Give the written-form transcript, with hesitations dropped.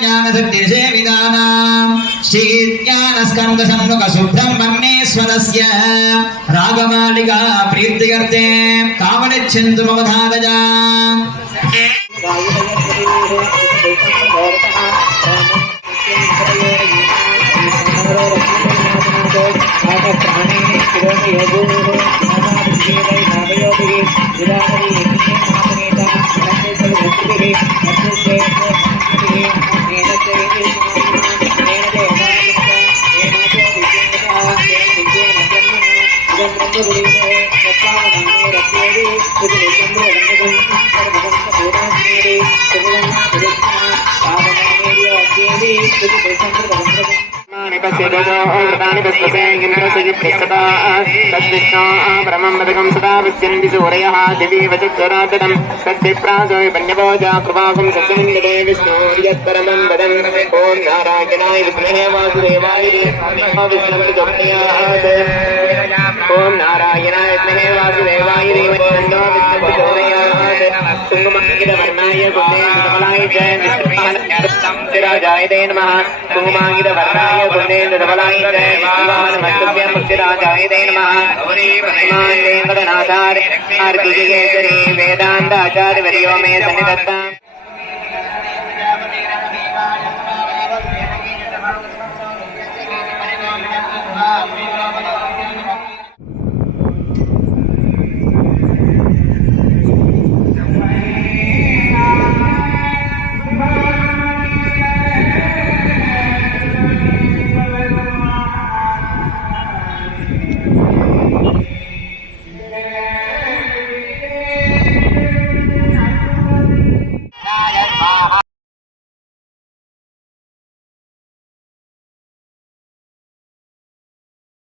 ज्ञानसत्यसेवितानां श्रीज्ञानस्कन्दसन्मुखसुब्रह्मण्येश्वरस्य रागमालिका प्रीतिकर्ते कामनिच्छन्तु मम धातजा ब्रह्मं सदा विश्यन्ति सूरयः दिवि वचुरातनं तद्विप्रासोय पन्यभोजा कृपाकं सत्यमिन्दे विष्णुर्यत्परमं वदन् ॐ नारायणाय विद्महे वासुदेवाय ॐ नारायणाय विद्महे वासुदेवाय धीमहि तन्नो विष्णुः प्रचोदयात् कुङ्कुमाङ्कितवर्णाय कुन्देन्दुधवलाय च विष्णुराजाय नमः कुङ्कुमाङ्कितवर्णाय कुन्देन्दुधवलाय च विष्णुवाहनमस्तुभ्यं मुक्तिराजाय नमः वेङ्कटनाथार्य वेदान्त आचार्यवर्यो मे सन्निधत्ताम्